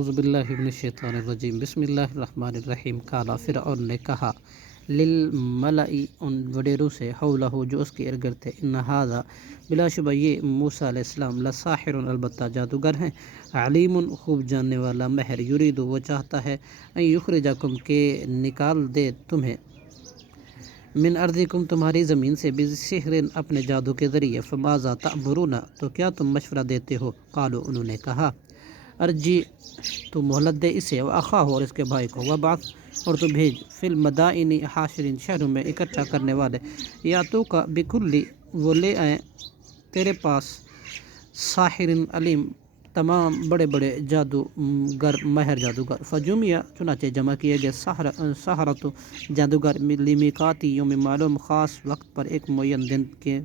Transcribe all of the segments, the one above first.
اعوذ باللہ من الشیطان الرجیم بسم اللہ الرحمن الرحیم قال فرعون نے کہا للملئی ان وڈیروں سے حولہ جو اس کے ارد گرد تھے ان ھذا بلا شبہ یہ موسیٰ علیہ السلام لساحر البتہ جادوگر ہیں علیم خوب جاننے والا ماہر یرید وہ چاہتا ہے ان یخرجکم کہ نکال دے تمہیں من ارضکم تمہاری زمین سے بسحر اپنے جادو کے ذریعے فماذا تأمرون تو کیا تم مشورہ دیتے ہو قالوا انہوں نے کہا ارجی تو مہلت دے اسے واخاہ اور اس کے بھائی کو وبعث اور تو بھیج فی المدائن حاشرین شہروں میں اکٹھا کرنے والے یا تو کا بکلی وہ لے آئیں تیرے پاس ساحر علیم تمام بڑے بڑے جادوگر ماہر جادوگر فجمع چنانچہ جمع کیے گئے سحرۃ جادوگر لمیقات یوم معلوم خاص وقت پر ایک معین دن کے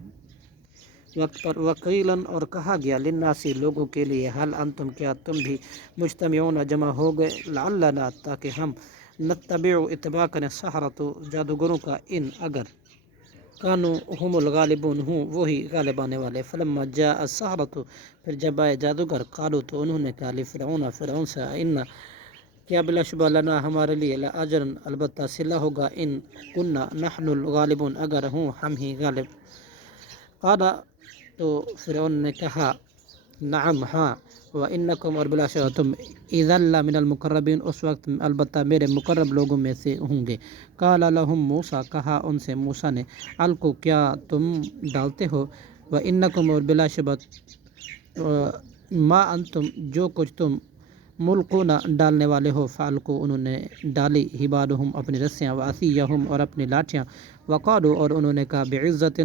وقت پر وقیلاً اور کہا گیا للناس لوگوں کے لیے حل انتم کیا تم بھی مجتمعون جمع ہو گئے لعلنا تاکہ ہم نتبع اتباع کریں سحرۃ جادوگروں کا ان اگر کانو ہم الغالبون ہوں وہی غالب آنے والے فلما جاء السحرۃ پھر جب آئے جادوگر قالوا تو انہوں نے کہا فرعون سے ان کیا بلا شبہ لنا ہمارے لیے لاجرا البتہ صلہ ہوگا ان کننا نحن الغالبون اگر ہوں ہم ہی غالب قال تو فرعون نے کہا نعم ہاں وانکم اور بلا شبہ تم اذا لمن المقربین اس وقت البتہ میرے مقرب لوگوں میں سے ہوں گے قال لهم موسیٰ کہا ان سے موسیٰ نے القوا کیا تم ڈالتے ہو وانکم اور بلا شبہ ما انتم جو کچھ تم ملقون ڈالنے والے ہو فالقوا انہوں نے ڈالی حبالہم اپنی رسیاں وعصیہم اور اپنی لاٹھیاں وقالوا اور انہوں نے کہا بعزت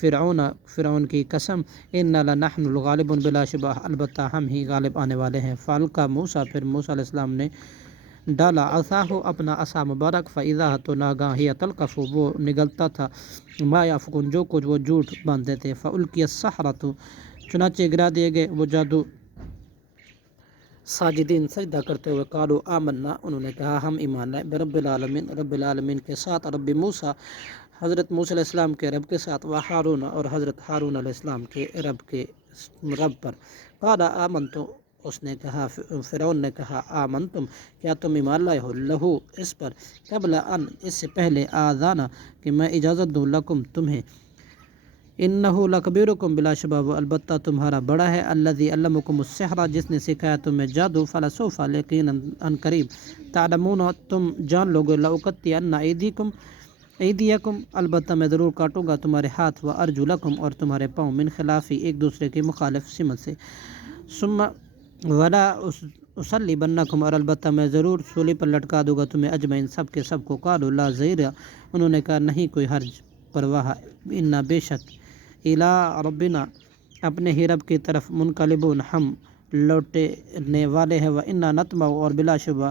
فرعون کی قسم انا لنحن الغالبون بلا شبہ البتہ ہم ہی غالب آنے والے ہیں فالقا موسیٰ پھر موسیٰ علیہ السلام نے ڈالا عصاہ اپنا عصا مبارک فاذا تو ناگاہ ہی تلقف وہ نگلتا تھا ما یافکون جو کچھ وہ جھوٹ باندھتے تھے فالقی السحرۃ چنانچہ گرا دیے گئے وہ جادو ساجدین سجدہ کرتے ہوئے قالوا آمنا انہوں نے کہا ہم ایمان لائے برب العالمین کے ساتھ رب موسیٰ حضرت موسیٰ علیہ السلام کے رب کے ساتھ وہارون اور حضرت ہارون علیہ السلام کے رب پر قال آمنتم اس نے کہا فرعون نے کہا آمنتم کیا تم ایمان لائے ہو لہو اس پر قبل ان اس سے پہلے آذانا کہ میں اجازت دوں لکم تمہیں انہو لکبیرکم بلا شبہ وہ البتہ تمہارا بڑا ہے الذی علمکم السحر جس نے سکھایا تمہیں جادو فلسوف یقیناً ان قریب تعلمون تم جان لوگے لأقطعن ایدیکم البتہ میں ضرور کاٹوں گا تمہارے ہاتھ وارجلکم اور تمہارے پاؤں من خلافی ایک دوسرے کے مخالف سمت سے ثم ولا اصلیبنکم اور البتہ میں ضرور سولی پر لٹکا دوں گا تمہیں اجمعین سب کے سب کو قالوا لا ضیر انہوں نے کہا نہیں کوئی حرج پرواہ انا بے شک الی ربنا اپنے ہی رب کی طرف منقلبون ہم لوٹنے والے ہیں وانا نطمع اور بلا شبہ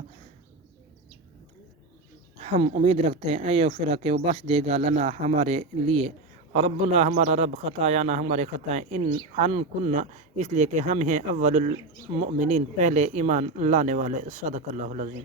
ہم امید رکھتے ہیں یغفر کہ وہ بخش دے گا لنا ہمارے لیے ربنا ہمارا رب خطایانا ہمارے خطائیں ان کننا اس لیے کہ ہم ہیں اول المؤمنین پہلے ایمان لانے والے صدق اللہ العظیم.